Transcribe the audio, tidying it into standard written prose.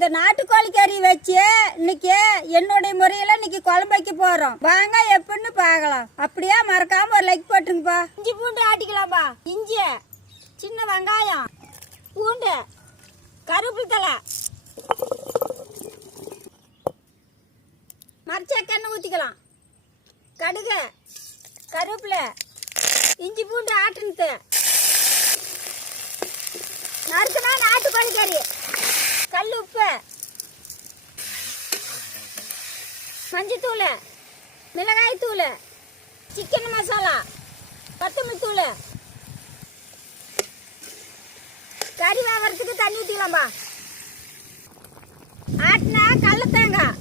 இந்த நாட்டுக்கோழி கறி வச்சு இன்னைக்கு என்னுடைய முறையில இன்னைக்கு குழம்பு வைக்க போறோம். வாங்க எப்படின்னு பார்க்கலாம். அப்படியே மறக்காம ஒரு லைக் போட்டுருங்கப்பா. இஞ்சி பூண்டு ஆட்டிக்கலாம்பா. இஞ்சி, சின்ன வெங்காயம், பூண்டு, கருவேப்பிலை தழை, மரச்செக்கெண்ணெய் ஊற்றிக்கலாம். கடுகு, கருவேப்பிலை, இஞ்சி பூண்டு ஆட்டுனது, நறுக்குனா நாட்டுக்கோழி கறி, கல் உப்பு, மஞ்சத்தூள், மிளகாய் தூள், சிக்கன் மசாலா, கொத்தமல்லி தூள், கறி வேகிறதுக்கு தண்ணி ஊற்றிக்கலாம்பா. ஆட்டினா கடல தேங்காய்,